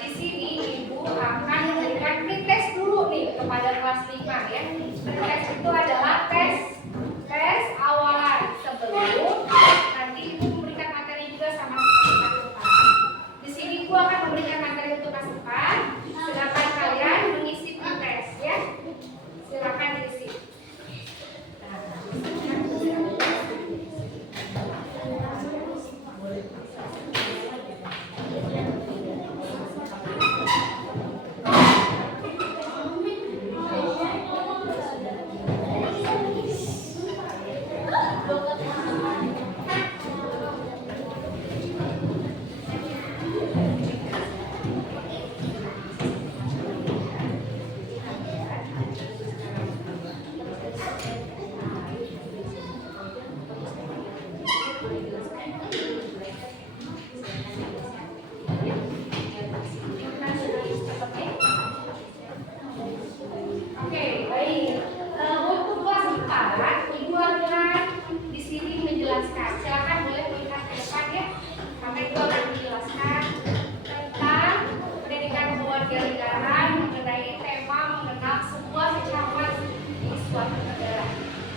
di sini Ibu akan memberikan pretest dulu nih kepada kelas 5 ya. Pretest itu adalah tes awalan sebelum nanti Ibu memberikan materi juga sama kelas 4. Di sini Ibu akan memberikan materi untuk kelas 4. Silakan kalian mengisi pretest ya. Silakan diisi.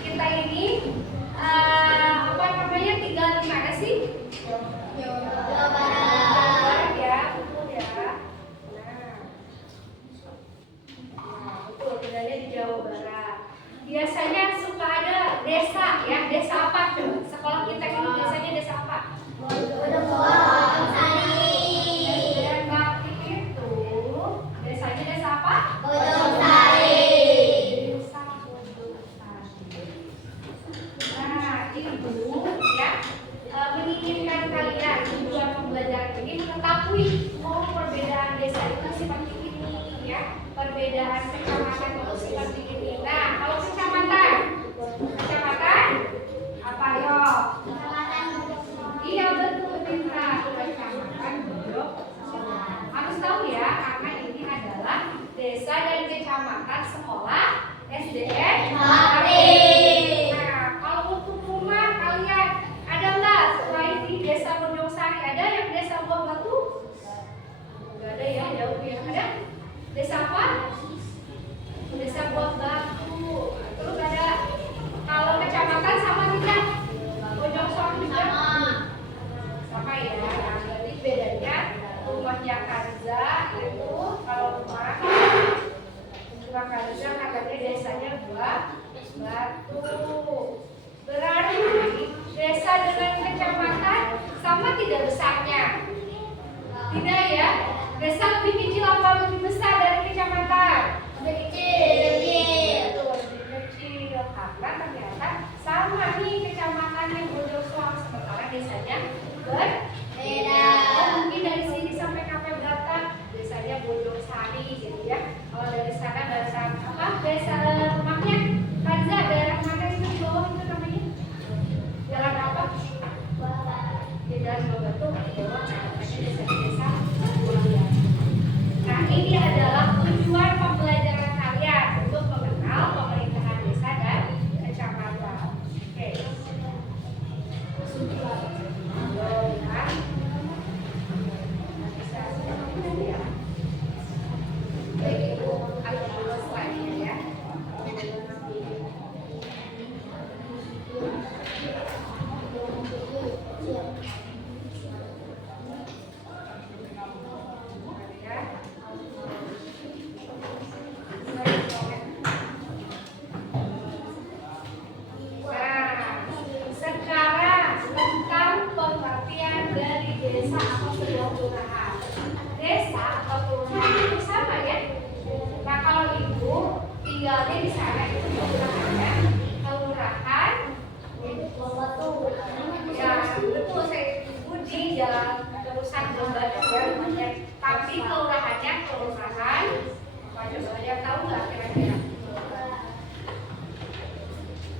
Kita ini apa namanya tinggal di mana sih? Jawa Barat ya, betul ya. Nah, betul tinggalnya di Jawa Barat. Biasanya suka ada desa ya, desa apa tuh? Sekolah kita ini biasanya desa apa? Desanya desa apa? Ibu ya menginginkan kalian tujuan pembelajaran ini mengetahui perbedaan desa itu seperti ini ya, perbedaan kecamatan itu seperti ini. Nah, kalau kecamatan apa yo? Iya betul pintar, kecamatan Bojong. Harus tahu ya, karena ini adalah desa dan kecamatan sekolah SDN. Desa Bondongsari ada yang desa Buah Batu? Enggak ada ya, jauh ya. Ada? Desa apa? Desa Buah Batu. Terus ada kalau kecamatan sama tidak? Bondongsari juga? Sama ya. Nah, berarti bedanya rumahnya Kanza itu kalau rumah Kanza katanya desanya Buah Batu. Berarti desa dengan kecamatan sama tidak besarnya? Tidak ya? Desa lebih kecil apa lebih besar dari kecamatan? Lebih kecil. Lebih kecil. Karena ternyata sama nih kecamatannya Bojongsoang, sementara desanya berbeda. Mungkin dari sini sampai Kapebrata desanya Bondongsari gitu ya. Kalau dari sana bahasa apa? Desa rumahnya Kanza daerah mana itu di bawah itu namanya? Jalan apa? Di Jalan Buah Batu di bawah namanya desa-desa. Nah, ini adalah tujuan pembelajaran kalian untuk mengenal pemerintahan desa dan kecamatan. Oke. Baik, Ibu akan dulu slide-nya ya. Tinggalnya di sana itu kelurahannya kelurahan ya betul saya Ibu di jalan terusan Batu ya rumahnya, tapi kelurahannya kelurahan Maju. Ada tahu nggak kira-kira?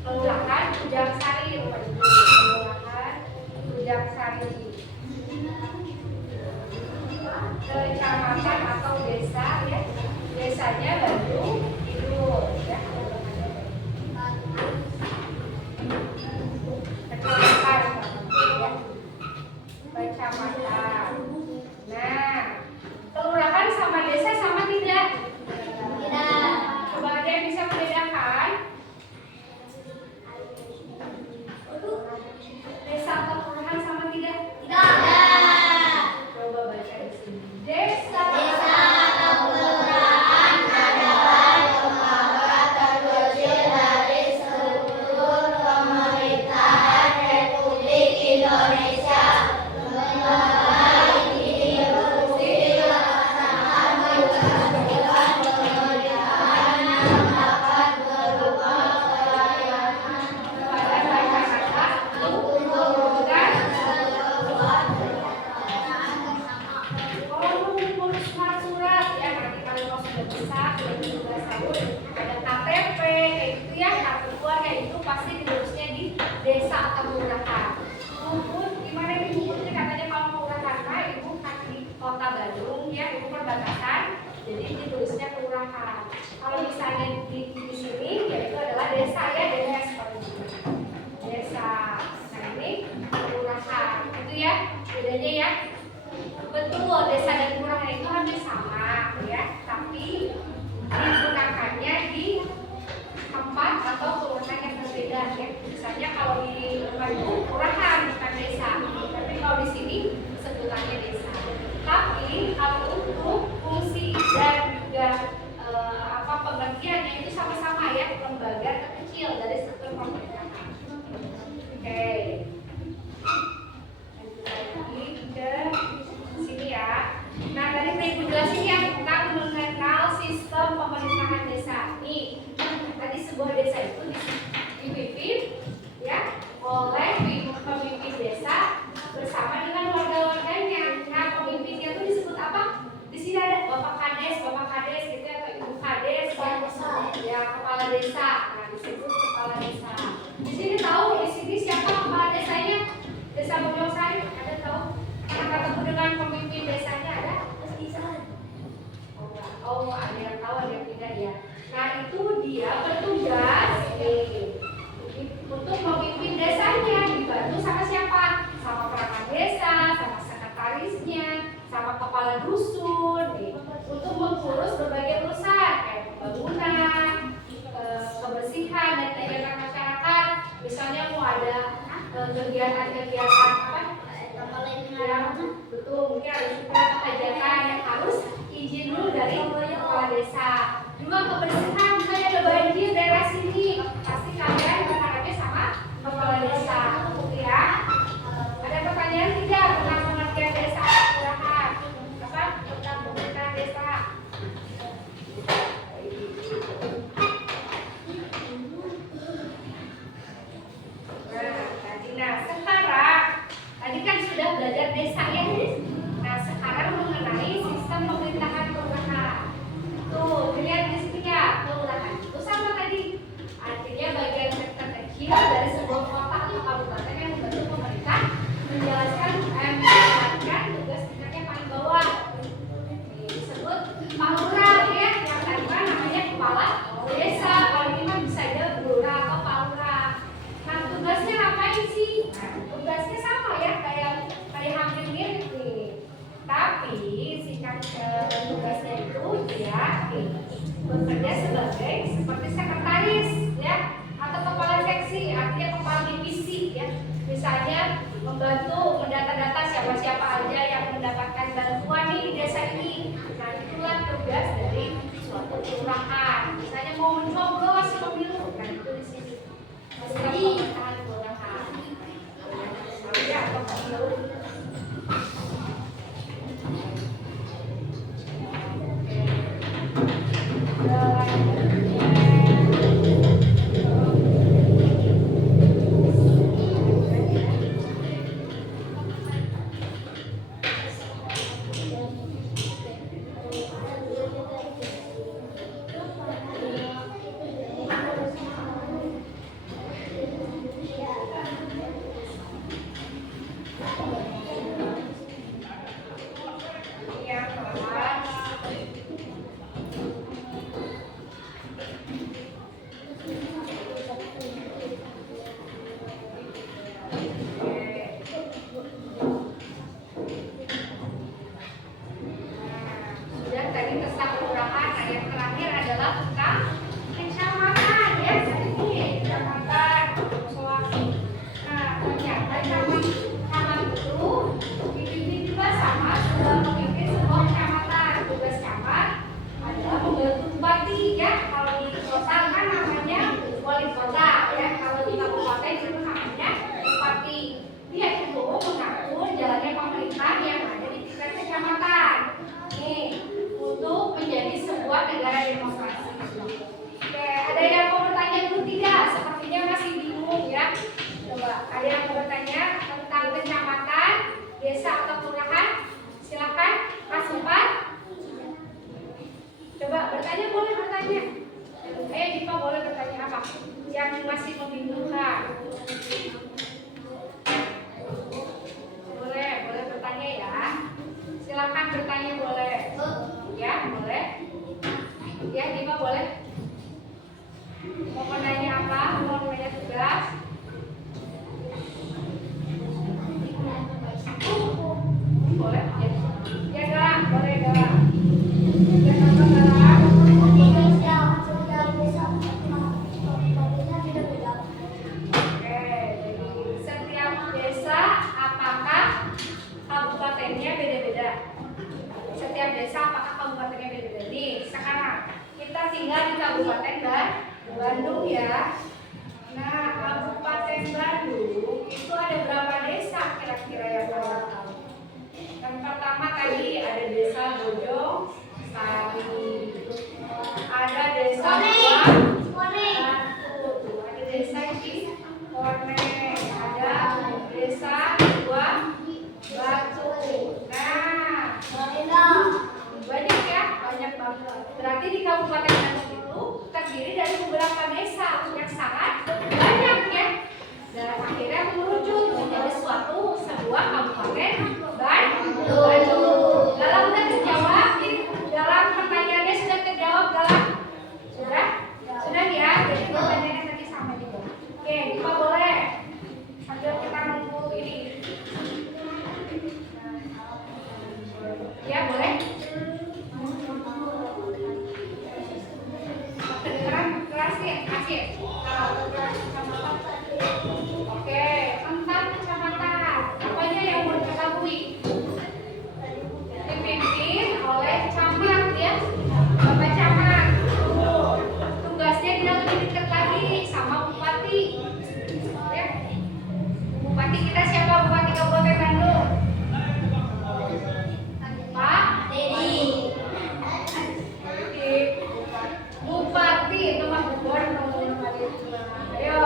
Kelurahan Pujangsari rumah Ibu. Kelurahan Pujangsari. Kecamatan atau desa ya, desanya Bandung Kidul ya. Kecamatan. Nah, kelurahan jadi ditulisnya kelurahan. Kalau misalnya di sini yaitu adalah desa ya, desa seperti ini. Desa. Nah ini kelurahan. Itu ya bedanya ya. Betul, desa dan kelurahan itu hampir sama ya, tapi digunakannya di tempat atau kelurahan yang berbeda ya. Misalnya kalau di Bandung kelurahan bukan desa, tapi kalau di sini sebutannya desa. Tapi kalau untuk fungsi dan juga pengertiannya itu sama-sama ya, lembaga terkecil dari struktur pemerintahan. Oke. Lanjut lagi ke sini ya. Nah tadi saya jelasin ya tentang mengenal sistem pemerintahan desa. Nih, tadi sebuah desa itu dipimpin ya oleh pemimpin desa bersama dengan warga-warganya. Nah pemimpinnya itu disebut apa? Di sini ada bapak kades gitu ya, atau ibu kades ya, kepala desa. Nah disebut kepala desa. Di sini tahu di sini siapa kepala desanya? Desa Bojong-Sari ada tahu? Pernah ketemu dengan pemimpin desanya ada? Oh, ada yang tahu, ada yang tidak ya. Nah itu dia bertugas untuk memimpin desanya, dibantu sama siapa? Sama perangkat desa, sama sekretarisnya, sama kepala dusun, untuk mengurus berbagai urusan kayak pembangunan, kebersihan dan kegiatan masyarakat. Misalnya mau ada kegiatan apa? Betul, mungkin ada juga hajatan yang harus izin dulu dari kepala desa. Juga kebersihan, misalnya ada banjir daerah sini, pasti kalian berharapnya sama kepala desa, ya. Ada pertanyaan tidak tentang pengertian desa kelurahan? Apa? Tentang pemerintahan desa. Nah, sekarang tadi kan sudah belajar desa ya. Nah, sekarang mengenai sistem pemerintahan kelurahan. Tuh, lihat di sini ya, kelurahan itu sama tadi. Artinya bagian terkecil dari sebuah kota atau kabupaten yang dibentuk pemerintah menjalankan tugas tingkatnya paling bawah. Disebut Pak Lurah ya, yang tadi kan namanya kepala desa. Kalau ini kan bisa ada lurah atau Pak Lurah. Nah, tugasnya ngapain sih? Nah, tugasnya sama ya, kayak hampir mirip nih. Tapi singkat tugasnya itu dia bekerja sebagai seperti sekretaris ya, atau kepala seksi, artinya kepala divisi ya. Misalnya membantu mendata-data siapa-siapa aja yang mendapatkan bantuan nih di desa ini. Nah itulah tugas dari suatu kelurahan. Misalnya mau mencoblos pemilu, nah itu di sini. Sistem pemerintahan kelurahan. Ya, atau pemilu. Yang masih membingungkan, boleh bertanya ya. Silakan bertanya boleh. Ya boleh. tinggal di Kabupaten Bandung ya. Nah, Kabupaten Bandung itu ada berapa desa kira-kira yang kalian tahu? Yang pertama tadi ada desa Bojong Sari, ada desa Batu, ada desa Cikone, ada desa Batu. Nah, banyak ya, banyak banget. Berarti di Kabupaten Bandung itu terdiri dari beberapa desa yang sangat banyak ya. Dan akhirnya merujuk menjadi sebuah kabupaten Bandung. Dalam udah terjawab, dalam pertanyaannya sudah terjawab sudah ya. Jadi pertanyaannya nanti sama juga. Oke, Diva boleh sambil kita nunggu ini. Ya boleh. Kedengeran kelas ya, kasih. Oke, tentang kecamatan. Apanya yang mau diketahui? Dipimpin oleh camat ya, Bapak Camat. Tugasnya dia lebih dekat lagi sama Bupati. Ya. Bupati kita siapa? Bupati Kabupaten Bandung. Pak Dedi. Bupati itu mah gubernur. Ayo.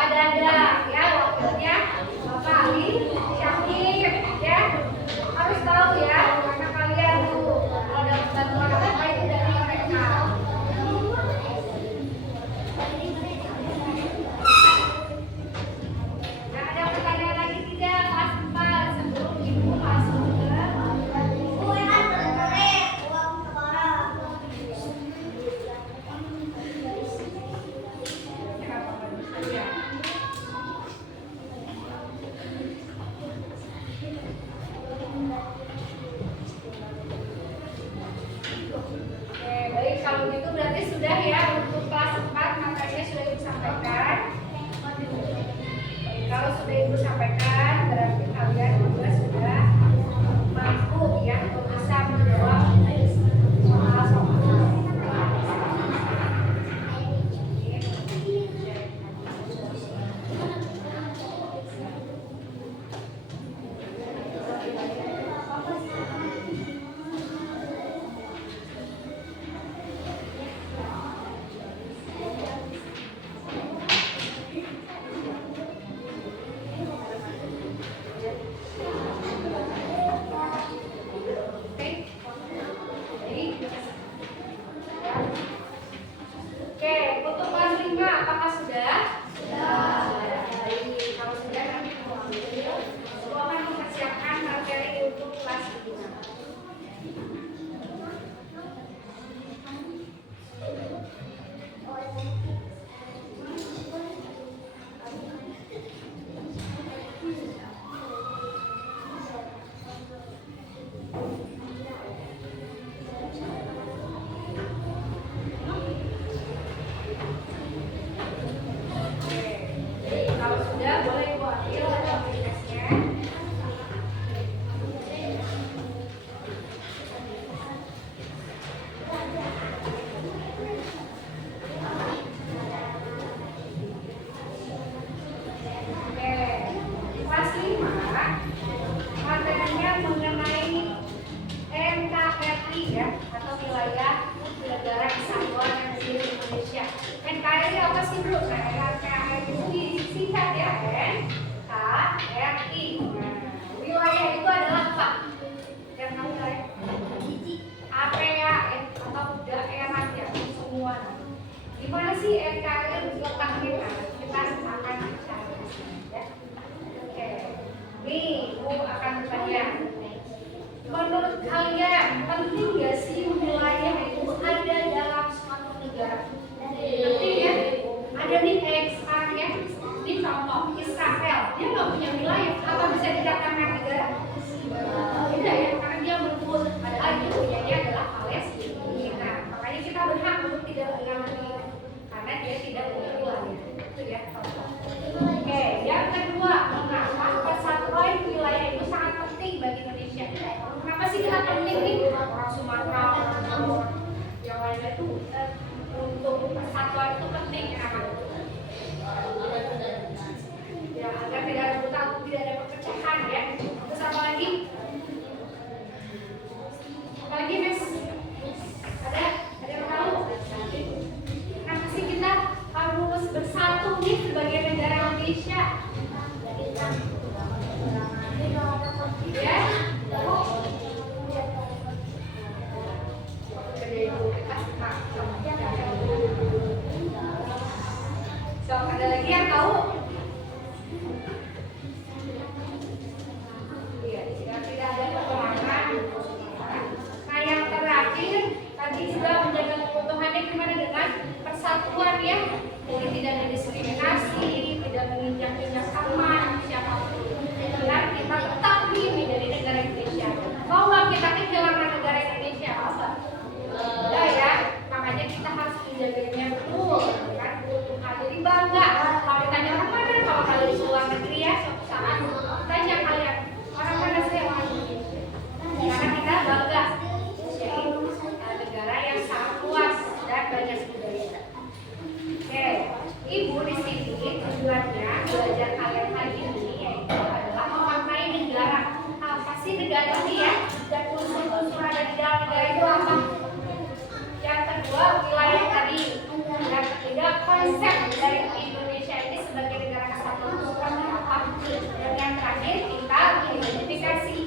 Padada ya, wakilnya Bapak Ali Syakir ya. Harus tahu ya, karena kalian tuh kalau dapat bantuan apa itu dari mereka. Nah, ada pertanyaan lagi tidak, Mas Pak, sebelum Ibu masuk ke kalau gitu berarti sudah ya untuk kelas 4 materinya sudah Ibu sampaikan. Kalau sudah Ibu sampaikan berarti kalian juga sudah mampu ya untuk bisa menjawab soal-soal. Oke, untuk kelas 5 apakah sudah? Sudah. Baik, kalau sudah nanti Ibu akan mempersiapkan materi untuk kelas 5. Kalau sudah boleh Ibu ambil aplikasinya. Oke, kelas 5 materinya mengenai NKRI ya, atau wilayah negara kesatuan Republik Indonesia. NKRI apa sih bro? Nah, NKRI itu disingkat ya, NKRI. Nah, wilayah itu adalah apa? Yang tahu wilayah? Area atau daerah ya, semua. Di mana sih NKRI letaknya? Nah, kita akan bicara ya. Oke, nih Ibu akan bertanya. Menurut kalian penting nggak sih wilayah itu ada dalam suatu negara? Penting ya. Ada nih sekarang ya. Ini contoh Israel, dia nggak punya wilayah, apa bisa dikatakan negara? Tidak ya, karena dia meluput. Padahal dia punyanya adalah Palestina. Makanya kita berhak untuk tidak mengakui karena dia tidak punya wilayah. Itu ya contoh. Oke, yang kedua, mengapa persatuan wilayah itu sangat penting bagi Indonesia? Kenapa sih kita penting nih orang Sumatera, orang yang lainnya itu untuk persatuan itu penting kenapa? Ya agar tidak ada buta, tidak ada perpecahan ya. Terus apa lagi? Apa lagi Mas? Ada yang tahu? Kenapa sih kita harus bersatu nih sebagai negara Indonesia? Ya, so, ada lagi yang tahu? Iya, tidak ada peperangan. Nah, yang terakhir tadi sudah menjaga keutuhannya gimana dengan persatuan ya. Jadi tidak ada diskriminasi, tidak menginjak-injak aman siapapun. Dan kita tetap nih menjadi negara Indonesia. Mau nggak kita kehilangan negara Indonesia? Apa? Udah ya, makanya kita harus menjaganya betul, kan? Jadi bangga. Kalau ditanya orang mana, kalau kalian di luar negeri ya, suatu saat tanya kalian orang mana sih yang orang Indonesia? Karena kita bangga, yaitu negara yang sangat luas dan banyak budaya. Oke, Ibu di sini tujuannya belajar kalian hari ini yaitu adalah memaknai negara. Apa sih negara ini ya? Dan unsur-unsur ada di dalam negara itu apa? Yang kedua wilayah tadi. Yang ketiga konsep dari Indonesia ini sebagai negara kesatuan seperti apa? Dan yang terakhir kita identifikasi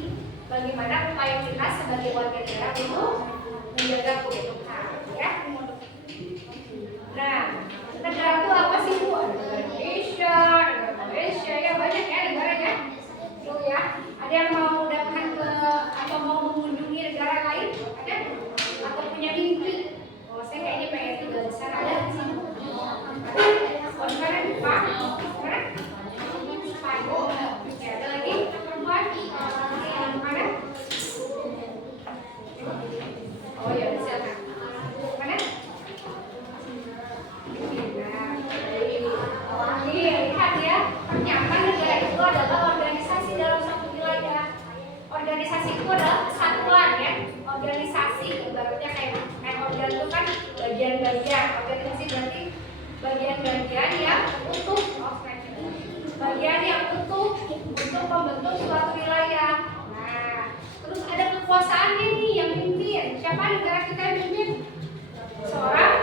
bagaimana upaya kita sebagai warga negara untuk menjaga keutuhan, ya. Nah, negara itu apa sih Bu? Ada negara Indonesia, negara Malaysia, ya banyak ya negaranya. Tuh ya, ada yang mau datang ke atau mau mengunjungi negara lain? Ada? Atau punya mimpi? Oh, saya kayaknya pengen tinggal di sana. Ada di sana? Ada? Oh, di mana? Pak? Mana? Pak? Oh, ya, ada lagi? Perempuan? Yang mana? Oh ya, di sana. Mana? Lihat ya, ternyata negara itu adalah organisasi dalam satu wilayah. Organisasi itu adalah kesatuan ya. Organisasi ibaratnya kayak organ itu kan bagian-bagian. Organisasi berarti bagian-bagian yang utuh. Bagian yang utuh untuk membentuk suatu wilayah. Nah, terus ada kekuasaannya nih yang pimpin. Siapa negara kita yang pimpin? Seorang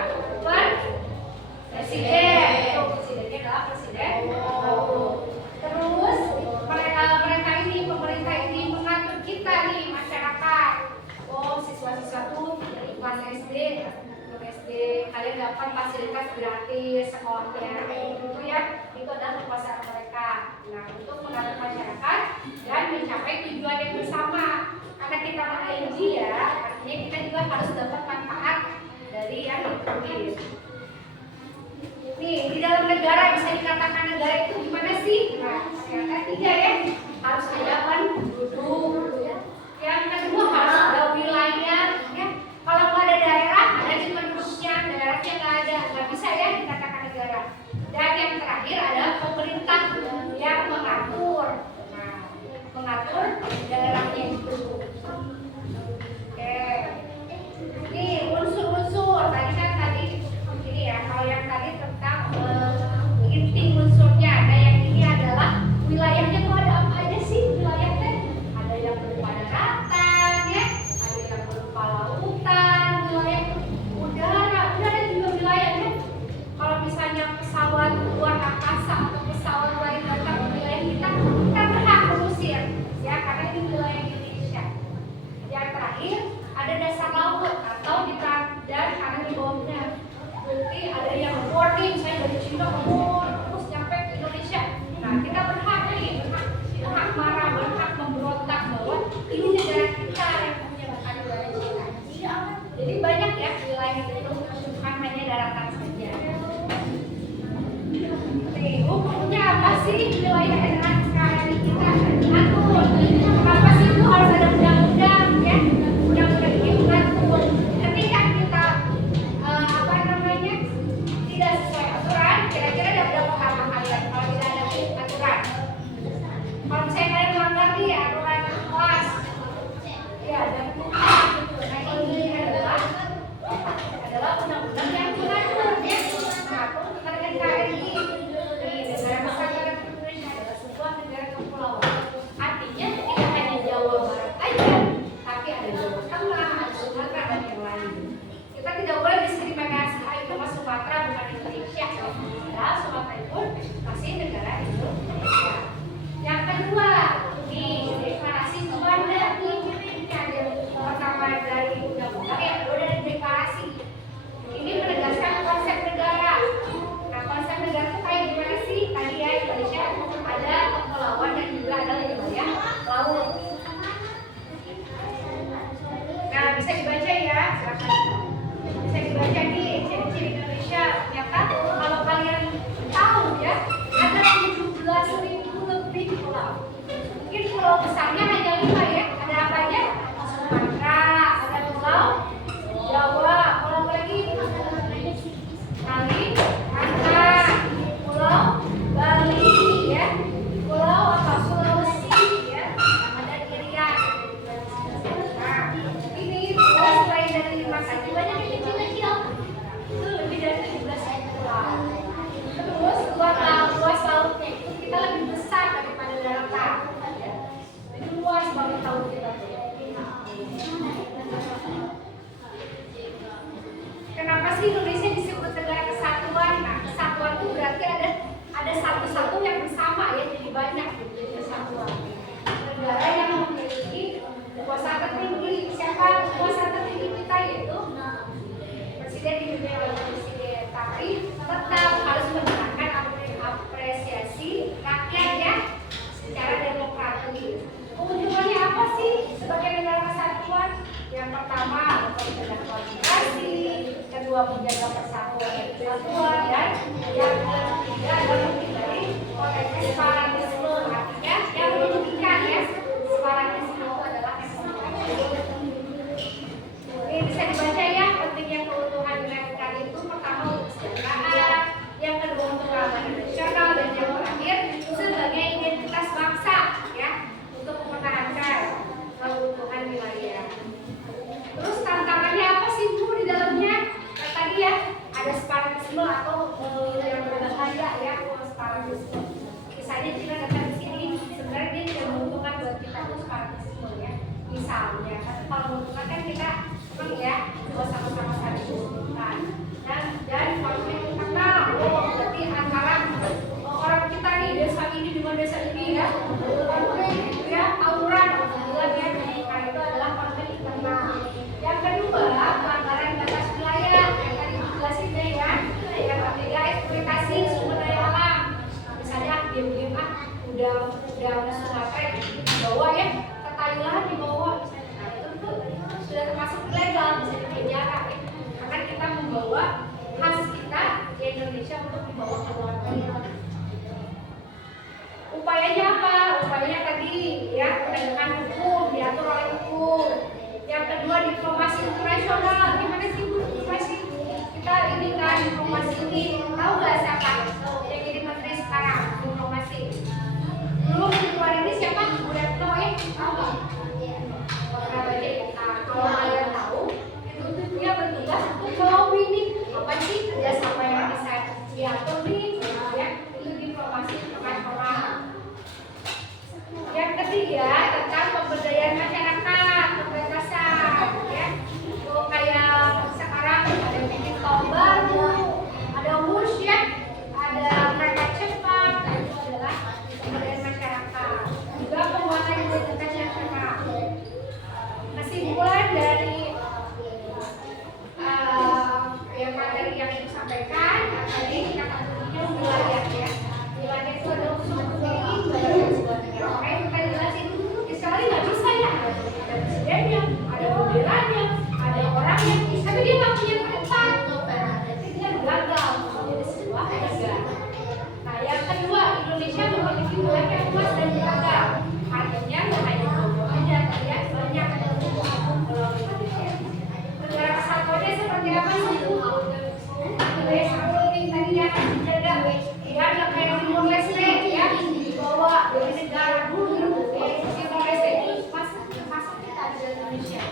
presiden. Presidennya adalah presiden. Terus pemerintah ini mengatur kita nih masyarakat. Oh, siswa-siswa tuh dari kelas SD kalian dapat fasilitas gratis sekolahnya gitu ya. Itu adalah kekuasaan mereka. Nah, untuk mengatur masyarakat dan mencapai tujuan yang bersama. Karena kita berenergi ya, artinya kita juga harus dapat manfaat dari yang ditulis. Nih, di dalam negara bisa dikatakan negara itu gimana sih? Nah, ternyata tiga ya. Harus ada penduduk. Yang kedua harus ada wilayah ya. Kalau nggak ada daerah, ada di penduduknya. Daerahnya nggak bisa ya dikatakan negara. Dan yang terakhir adalah pemerintah yang mengatur. Nah, mengatur daerahnya itu. Oke. Nih, unsur-unsur tadi ini ya. Kalau yang tadi tentang inti unsurnya, nah yang ini adalah wilayahnya tuh ada apa aja sih wilayahnya? Ada yang berupa daratan ya, ada yang berupa lautan, wilayah udara juga wilayahnya. Kalau misalnya pesawat luar angkasa atau pesawat lain datang ke wilayah kita berhak mengusir ya karena ini wilayah Indonesia. Yang terakhir ada dasar laut atau dan karena di bawahnya. Berarti ada yang warning saya dari Cina terus nyampe ke Indonesia. Nah, kita berhak marah, berhak memberontak bahwa ini negara kita yang punya bukan negara Cina. Jadi banyak ya wilayah itu bukan hanya daratan saja. Ibu punya apa sih wilayah dengan sekarang kita atur? Kenapa sih itu harus ada undang-undang ya? Undang-undang ini mengatur. Ketika kita tidak sesuai aturan, kira-kira ada berapa kata kalian kalau tidak ada aturan? Kalau misalnya kalian melanggar nih aturan kelas, ya ada Sumatera bukan Indonesia. Padahal Sumatera itu masih negara Indonesia. Yang kedua, nih deklarasi Juanda yang pertama dari undang-undang, yang kedua dari deklarasi. Ini menegaskan konsep negara. Nah, konsep negara itu kayak gimana sih? Tadi ya, Indonesia ada kepulauan dan juga ada wilayah laut. Nah, bisa dibaca ya, silakan. Bisa dibaca nih ciri-ciri Indonesia. Ternyata kalau kalian tahu ya, ada 17.000 lebih pulau. Mungkin pulau besarnya hanya 5 ya. Ada apa aja? Sumatera, ada pulau Jawa, pulau lagi Kalimantan, pulau Bali ya, pulau apa? Sulawesi ya, ada Irian. Nah, ini pulau selain dari 5 saja banyak yang kecil-kecil. Itu lebih dari 17 pulau. Terus luas lautnya itu kita lebih besar daripada daratan. Jadi luas banget laut kita. Kenapa sih Indonesia disebut negara kesatuan? Nah, kesatuan itu berarti ada satu-satu yang bersama ya, jadi banyak gitu, jadi kesatuan. Negara yang memiliki kuasa tertinggi. Siapa kuasa tertinggi kita? Yaitu Presiden dipimpin oleh Presiden. Tapi tetap harus mendengarkan apresiasi rakyat ya, secara demokratis. Keuntungannya apa sih sebagai negara kesatuan? Yang pertama, menjaga koordinasi, kedua menjaga persatuan dan kesatuan, dan yang ketiga adalah menghindari potensi separatisme. Artinya yang merugikan ya, separatisme itu adalah ini bisa dibaca ya, pentingnya keuntungan negara itu pertama untuk kesejahteraan, yang kedua untuk keamanan nasional, dan yang terakhir sebagai identitas bangsa ya, untuk mempertahankan keutuhan wilayah. Terus tantangannya apa sih Bu di dalamnya? Nah, tadi ya ada separatisme atau yang berbahaya ya, separatisme. Misalnya kita datang di sini, sebenarnya dia tidak menguntungkan buat kita itu separatisme ya. Misalnya, kalau menguntungkan kan kita senang ya, kalau sama-sama saling menguntungkan. Dan konflik internal, berarti antara orang kita nih, desa ini dengan desa ini ya, konflik gitu ya, tawuran, ya. Nah, itu adalah konflik internal. Yang kedua, pelanggaran batas wilayah yang tadi dijelasin deh ya. Yang ketiga, eksploitasi sumber daya alam. Misalnya diam-diam udah Sumatera di bawah ya, ke Thailand di bawah. Nah, itu tuh sudah termasuk ilegal, bisa dipenjara ya. Karena kita membawa khas kita di Indonesia untuk dibawa ke luar negeri. Upayanya apa? Upayanya tadi ya, penegakan hukum, diatur oleh hukum. Yang kedua, diplomasi internasional. Gimana sih Bu diplomasi? Kita ini kan diplomasi ini, tahu nggak siapa yang jadi menteri sekarang diplomasi? Dulu di luar ini siapa? Bu Retno ya? Tahu nggak? Nah, kalau kalian tahu, itu dia bertugas untuk melobi nih. Apa sih kerjasama yang bisa diatur nih? Ya, itu diplomasi internasional. Yang ketiga, tentang pemberdayaan masyarakat, kebebasan ya. Tuh kayak sekarang ada bikin tol baru, ada WUSH ya, ada kereta cepat. Nah, itu adalah pemberdayaan masyarakat. Juga penguatan identitas nasional. Kesimpulan dari yang materi yang Ibu sampaikan, tadi kita punya wilayah ya. Wilayah itu adalah suatu sebuah negara. Makanya kita jelasin, sekali nggak bisa ya. Ada presidennya, ada benderanya, ada orangnya, tapi dia nggak punya tempat. Jadi dia gagal menjadi sebuah negara. Nah, yang kedua, Indonesia memiliki wilayah yang luas dan beragam. Artinya nggak hanya Bogor aja, terlihat banyak pulau Indonesia. Negara kesatuannya seperti apa sih? Tadi yang dijaga, ya ada kayak Timor Leste ya, dibawa dari negara dulu. Timor Leste itu masuk kita di Indonesia.